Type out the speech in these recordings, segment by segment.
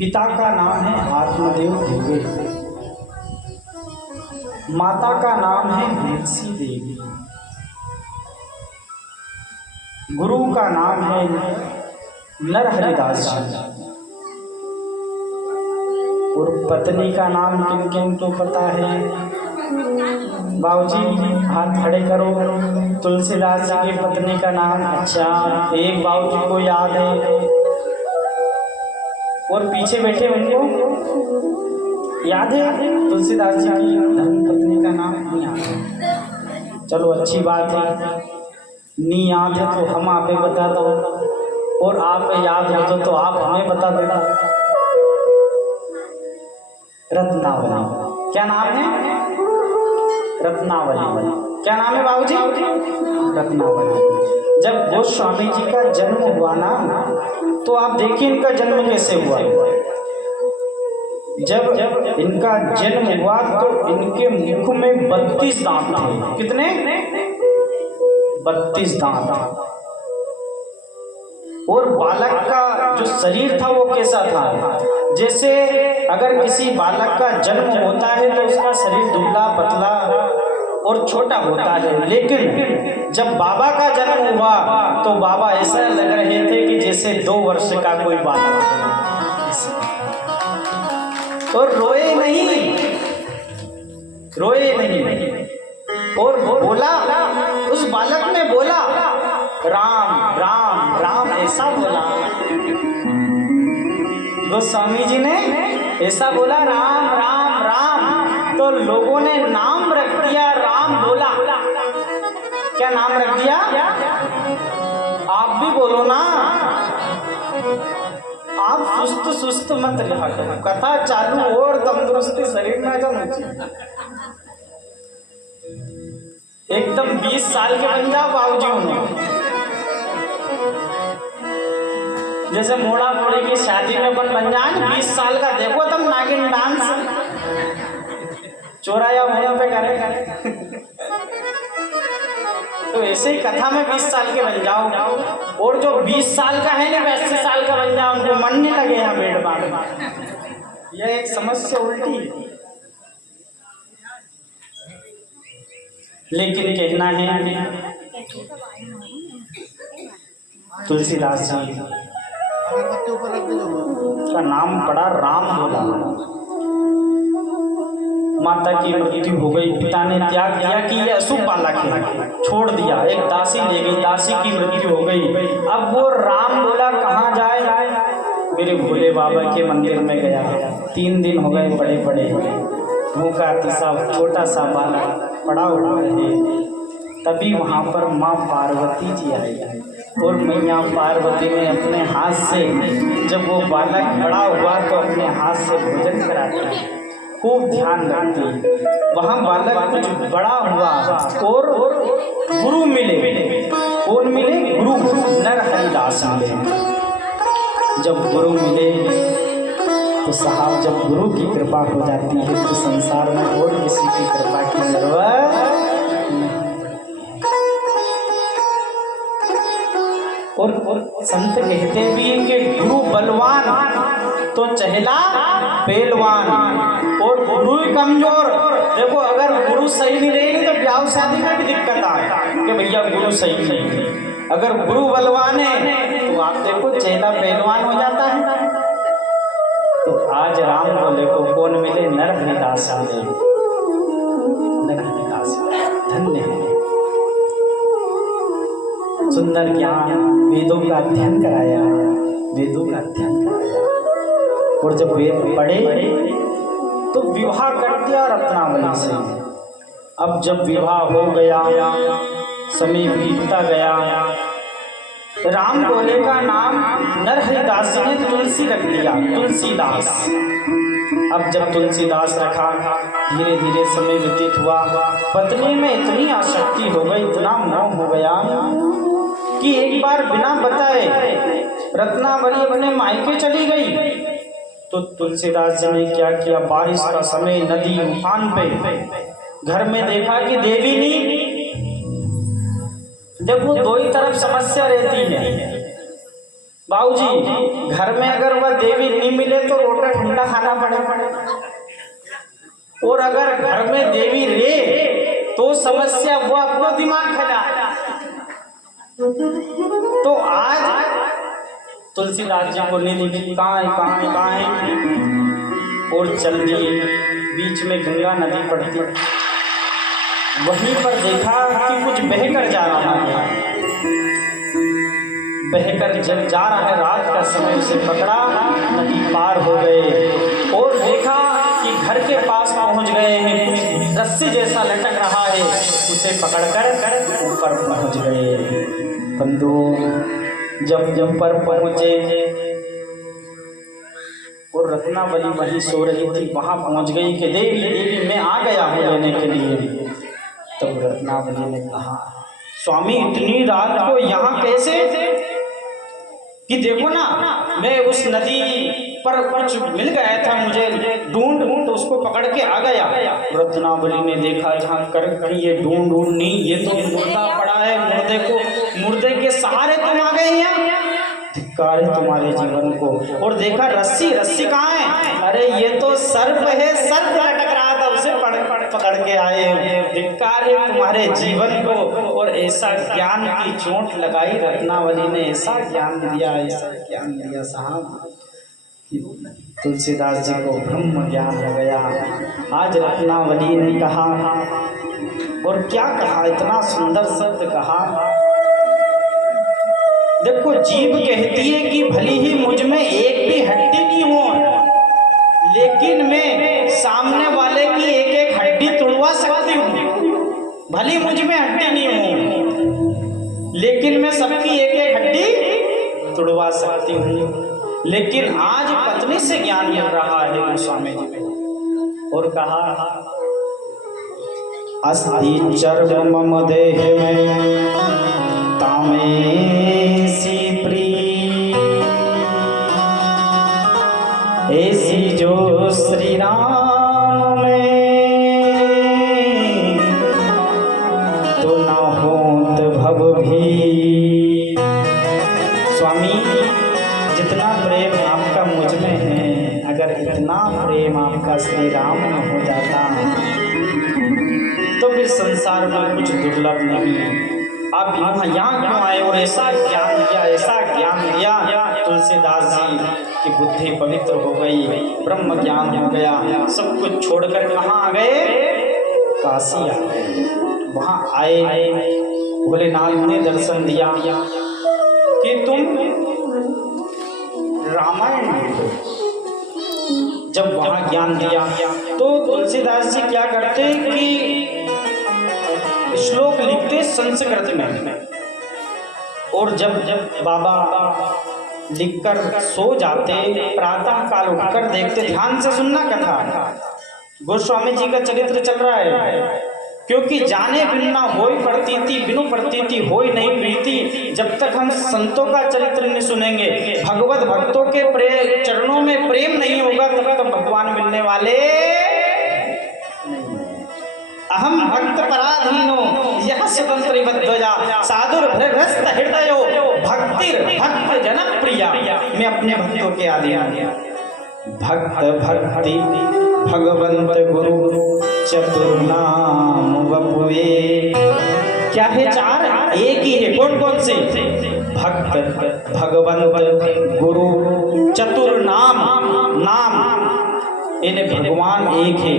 पिता का नाम है आत्मदेव ध्रुवे, माता का नाम है भेंसी देवी, गुरु का नाम है नरहरिदास जी और पत्नी का नाम किन किन को पता है? बाबूजी हाथ खड़े करो। तुलसीदास जी की पत्नी का नाम, अच्छा एक बाबूजी को याद है और पीछे बैठे उनको याद है? तुलसीदास जी की धर्म पत्नी का नाम नहीं याद है। चलो अच्छी बात है, नहीं याद है तो हम आप बता दो और आप याद हो तो आप हमें बता देना। रत्नावली, क्या नाम है? रत्नावली। क्या नाम है बाबूजी? रत्नावली। जब गोस्वामी जी का जन्म हुआ ना, तो आप देखिए इनका जन्म कैसे हुआ। जब इनका जन्म हुआ तो इनके मुख में 32 दांत थे। कितने? 32 दांत। और बालक का जो शरीर था वो कैसा था? जैसे अगर किसी बालक का जन्म होता है तो उसका शरीर दुबला पतला और छोटा होता है, लेकिन जब बाबा का जन्म हुआ तो बाबा ऐसा लग रहे थे कि जैसे 2 वर्ष का कोई बालक है। और रोए नहीं और बोला, उस बालक ने बोला राम राम राम, ऐसा बोला गोस्वामी जी ने, ऐसा बोला राम राम राम। तो लोगों ने नाम रख दिया राम बोला। क्या नाम रख दिया? आप भी बोलो ना, आप सुस्त मत रहा करो, कथा चालू और तंदुरुस्ती शरीर में तो नहीं। एकदम 20 साल के बन जाओ बाबूजी होने। जैसे मोड़ा मोड़ी की शादी में बन जाए ना, 20 साल का देखो तुम नागिन डांस चौराया मोड़ा पे करे। तो ऐसे ही कथा में 20 साल के बन जाओ, और जो 20 साल का है ना 80 साल का बन जाओ, उनको मन नहीं लगे यहाँ बेड बाग। यह एक समस्या उल्टी। लेकिन कहना है तुलसीदास जी का नाम पड़ा राम बोला। माता की मृत्यु हो गई, पिता ने त्याग दिया कि ये अशुभ बालक है, छोड़ दिया। एक दासी ले गई, दासी की मृत्यु हो गई। अब वो राम बोला कहाँ जाए? मेरे भोले बाबा के मंदिर में गया। 3 दिन हो गए बड़े बड़े, भूखा तिसा छोटा सा बालक पड़ा हुआ है। तभी वहाँ पर माँ पार्वती जी आई और मैया पार्वती ने अपने हाथ से, जब वो बालक बड़ा हुआ तो अपने हाथ से भोजन कराती, खूब ध्यान रखती। वहाँ बालक कुछ बड़ा हुआ और गुरु मिले। कौन मिले? गुरु नरहरिदास मिले। जब गुरु मिले तो साहब, जब गुरु की कृपा हो जाती है तो संसार में और किसी की कृपा की जरूरत नहीं। और संत कहते भी हैं कि गुरु बलवान तो चहला पहलवान, और गुरु कमजोर। देखो अगर गुरु सही नहीं रहेगी तो ब्याह शादी में भी दिक्कत आए कि भैया गुरु सही नहीं। अगर गुरु बलवान है तो आप देखो चहला पहलवान हो जाता है। तो आज राम बोले को कौन मिले? नरहरिदास मिले। नरहरिदास धन्य है, सुंदर ज्ञान, वेदों का अध्ययन कराया, वेदों का अध्ययन कराया। और जब वेद पढ़े तो विवाह कर दिया रत्नावली से। अब जब विवाह हो गया, समय बीतता गया, राम बोले का नाम नरहरिदास जी ने तुलसी रख दिया, तुलसीदास। अब जब तुलसीदास रखा, धीरे धीरे समय व्यतीत हुआ। पत्नी में इतनी आसक्ति हो गई, इतना मोह हो गया कि एक बार बिना बताए रत्नावली अपने मायके चली गई। तो तुलसीदास जी ने क्या किया? बारिश का समय, नदी उफान पे, घर में देखा कि देवी नहीं। देखो दो ही तरफ समस्या रहती है, बाबूजी घर में अगर वह देवी नहीं मिले तो रोटा ठंडा खाना पड़े, और अगर घर में देवी रहे तो समस्या वो अपना दिमाग खा। तो आज तुलसीदास जी को नहीं दिखी, कहाँ है और चल दिए। बीच में गंगा नदी पड़ती, वहीं पर देखा कि कुछ बहकर जा रहा है, बहकर जब जा रहा है, रात का समय उसे पकड़ा, नदी पार हो गए और देखा कि घर के पास पहुंच गए हैं, कुछ रस्सी जैसा लटक रहा है, उसे पकड़कर ऊपर पहुंच गए। बंधु जब पर पहुंचे और रत्नावली वहीं सो रही थी, वहां पहुंच गई कि देवी मैं आ गया हूं लेने के लिए। तब रत्नावली ने कहा, स्वामी इतनी रात को यहाँ कैसे? कि देखो ना, मैं उस नदी पर कुछ मिल गया था, मुझे ढूंढ तो उसको पकड़ के आ गया। रत्नावली ने देखा झांक कर, ये ढूंढ नहीं, ये तो मुर्दा पड़ा है, मुर्दे के सहारे तुम आ गए यहाँ, धिक्कार है तुम्हारे जीवन को। और देखा रस्सी कहाँ है? अरे ये तो सर्प है, सर्प लटक रहा था, उसे पकड़ के आए। धिक्कार है तुम्हारे जीवन को। और ऐसा ज्ञान की चोट लगाई रत्नावली ने, ऐसा ज्ञान दिया साहब, तुलसीदास जी को ब्रह्म ज्ञान हो गया। आज रत्नावली ने कहा, और क्या कहा, इतना सुंदर शब्द कहा। देखो जीव कहती है कि भली ही मुझ में एक भी हड्डी नहीं हो, लेकिन मैं सामने वाले की एक एक हड्डी तोड़वा सकती हूँ। भली मुझ में हड्डी नहीं हो, लेकिन मैं सबकी एक एक हड्डी तोड़वा सकती हूँ। लेकिन आज पत्नी से ज्ञान मिल रहा है गोस्वामी जी, और कहा, अस्ति चर्म मम देह में तामेसी प्रिय, ऐसी जो श्री राम में तो न होत भव भी। स्वामी जितना प्रेम आपका मुझ में है, अगर इतना प्रेम आपका श्री राम में हो जाता तो फिर संसार में कुछ दुर्लभ नहीं है। आप यहाँ क्यों आए और ऐसा ज्ञान दिया, तुलसीदास जी की बुद्धि पवित्र हो गई, ब्रह्म ज्ञान हो गया। सब कुछ छोड़कर कहाँ आ गए? काशी आ गए। वहाँ आए, भोलेनाथ ने दर्शन दिया कि तुम रामायण लिखो। जब वहाँ ज्ञान दिया तो तुलसीदास जी क्या करते कि श्लोक लिखते संस्कृत में, और जब बाबा लिखकर सो जाते, प्रातः काल उठकर देखते, ध्यान से सुनना कथा, गोस्वामी जी का चरित्र चल रहा है। क्योंकि जाने बिन ना होई प्रतीति, बिनु प्रतीति होई नहीं प्रीति। जब तक हम संतों का चरित्र नहीं सुनेंगे, भगवत भक्तों के चरणों में प्रेम नहीं होगा, तब तक भगवान मिलने वाले। अहम भक्त पराधीनो यह स्वतंत्र ध्वजा, साधुर भ्रस्त हृदयो भक्तिर भक्त जनप्रिया। मैं अपने भक्तों के आदि भक्त भक्ति भगवंत गुरु चतुर्नाम वपुए। क्या है? चार, एक ही है। कौन कौन से? भक्त, भगवंत, गुरु, चतुर्नाम। नाम इन्हें भगवान एक है,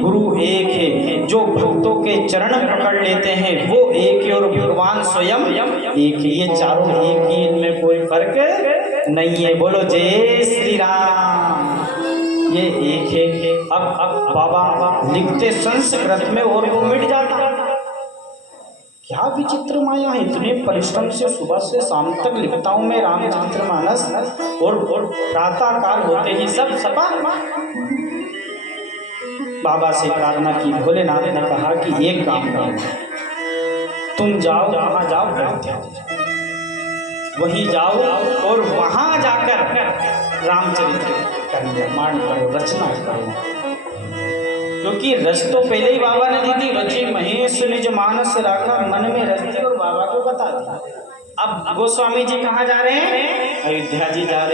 गुरु एक है, जो भक्तों के चरण पकड़ लेते हैं वो एक है, और भगवान स्वयं एक है। ये चारों एक ही, इनमें कोई फर्क नहीं है। बोलो जय श्री राम। ये एक है। अब बाबा लिखते संस्कृत में और वो मिट जाता। क्या विचित्र माया है, इतने परिश्रम से सुबह से शाम तक लिखता हूँ मैं रामचरितमानस, और प्रातः काल होते ही सब सपा। बाबा से प्रार्थना की, भोलेनाथ ने कहा कि एक काम करो, तुम जाओ, कहाँ जाओ? वहीं जाओ और वहां जाकर रामचरित्र का निर्माण करो, रचना करो। क्योंकि रच तो पहले ही बाबा ने दी थी, रची महेश निज मानस राखा, मन में रचती और बाबा को बता दी। अब गोस्वामी जी कहाँ जा रहे हैं? अयोध्या जी जा रहे